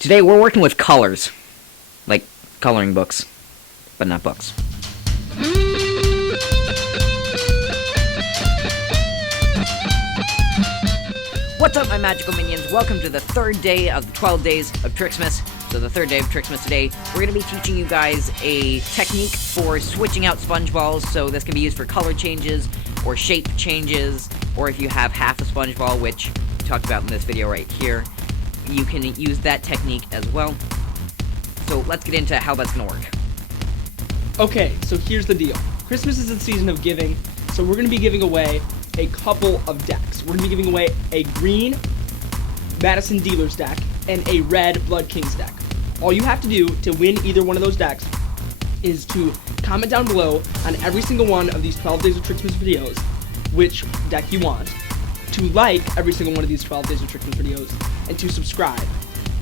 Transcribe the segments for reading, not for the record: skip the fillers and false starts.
Today we're working with colors, like coloring books, but not books. What's up, my magical minions? Welcome to the third day of the 12 days of Trixmas. So the third day of Trixmas today, we're going to be teaching you guys a technique for switching out Spongeballs. So this can be used for color changes, or shape changes, or if you have half a Spongeball, which we talked about in this video right here, you can use that technique as well. So let's get into how that's going to work. Okay, so here's the deal. Christmas is the season of giving, so we're going to be giving away a couple of decks. We're going to be giving away a green Madison Dealer's deck and a red Blood Kings deck. All you have to do to win either one of those decks is to comment down below on every single one of these 12 Days of Trixmas videos which deck you want, to like every single one of these 12 Days of Trixmas videos, and to subscribe.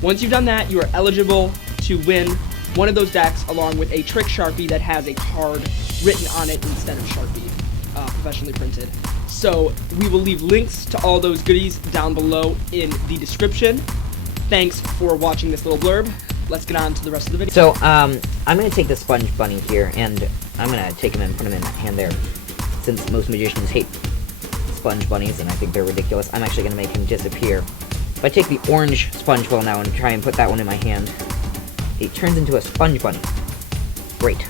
Once you've done that, you are eligible to win one of those decks along with a trick Sharpie that has a card written on it instead of Sharpie, professionally printed. So we will leave links to all those goodies down below in the description. Thanks for watching this little blurb. Let's get on to the rest of the video. So, I'm going to take the Sponge Bunny here, and I'm going to take him and put him in that hand there. Since most magicians hate Sponge Bunnies, and I think they're ridiculous, I'm actually going to make him disappear. If I take the orange Spongeball now and try and put that one in my hand, it turns into a Sponge Bunny. Great.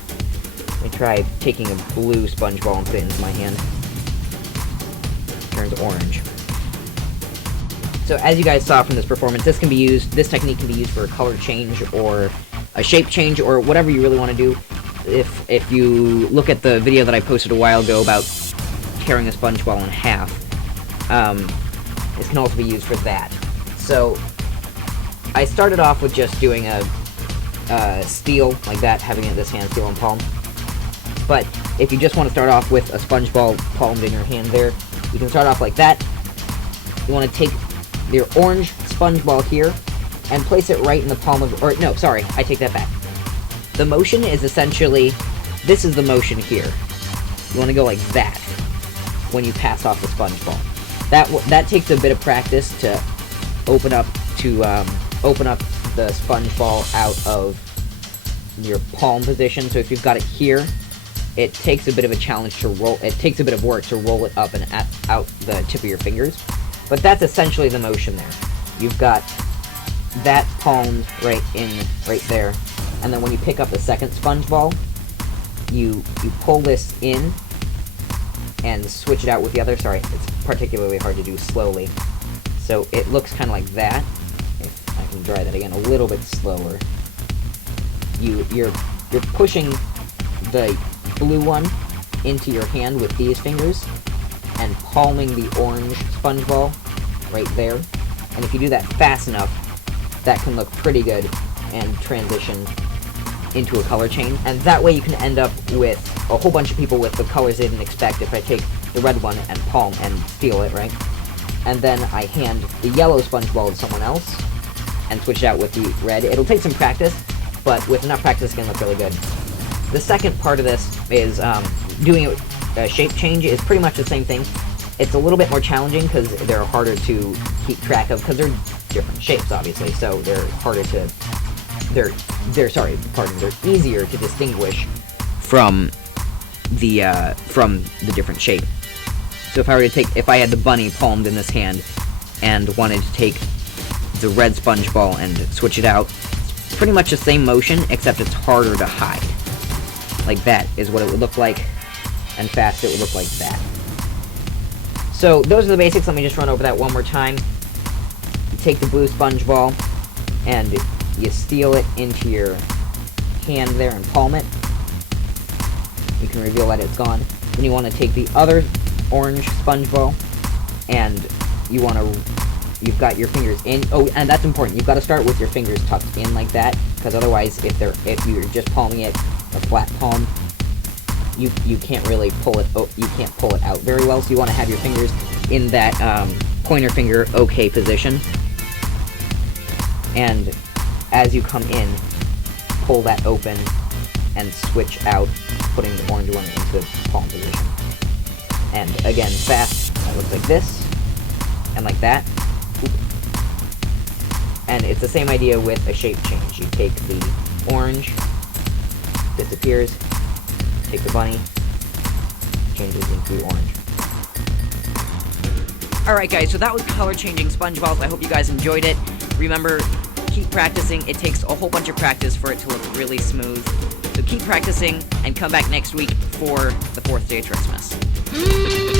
Let me try taking a blue Spongeball and put it into my hand. Turns orange. So as you guys saw from this performance, this technique can be used for a color change or a shape change or whatever you really want to do. If you look at the video that I posted a while ago about tearing a Spongeball in half, this can also be used for that. So I started off with just doing a steel like that, having it in this hand, steel and palm. But if you just want to start off with a Spongeball palmed in your hand there, you can start off like that. You want to take your orange Spongeball here and place it right in the palm of, or no, sorry, I take that back. The motion is essentially, this is the motion here. You want to go like that when you pass off the Spongeball. That takes a bit of practice to open up the Spongeball out of your palm position. So if you've got it here, it takes a bit of a challenge to roll. It takes a bit of work to roll it up and out the tip of your fingers. But that's essentially the motion there. You've got that palmed right there, and then when you pick up the second Spongeball, you pull this in and switch it out with the other. Sorry, it's particularly hard to do slowly. So it looks kind of like that. If I can try that again a little bit slower. You're pushing the blue one into your hand with these fingers and palming the orange Spongeball right there. And if you do that fast enough, that can look pretty good and transition into a color change. And that way you can end up with a whole bunch of people with the colors they didn't expect. If I take the red one and palm and steal it, right? And then I hand the yellow Spongeball to someone else and switch it out with the red. It'll take some practice, but with enough practice it can look really good. The second part of this is doing a shape change is pretty much the same thing. It's a little bit more challenging because they're harder to keep track of because they're different shapes, obviously. So they're harder to they're easier to distinguish from the different shape. So if I had the bunny palmed in this hand and wanted to take the red Spongeball and switch it out, it's pretty much the same motion except it's harder to hide. Like that is what it would look like, and fast it would look like that. So those are the basics. Let me just run over that one more time. You take the blue Spongeball and you steal it into your hand there and palm it. You can reveal that it's gone. Then you want to take the other orange Spongeball and you've got your fingers in. Oh, and that's important. You've got to start with your fingers tucked in like that, because otherwise if you're just palming it a flat palm, you can't really pull it. You can't pull it out very well. So you want to have your fingers in that pointer finger OK position. And as you come in, pull that open and switch out, putting the orange one into palm position. And again, fast. It looks like this and like that. And it's the same idea with a shape change. You take the orange, disappears, take the bunny, changes into orange. Alright guys, so that was color changing Spongeballs. I hope you guys enjoyed it. Remember, keep practicing. It takes a whole bunch of practice for it to look really smooth. So keep practicing and come back next week for the 4th day of Christmas.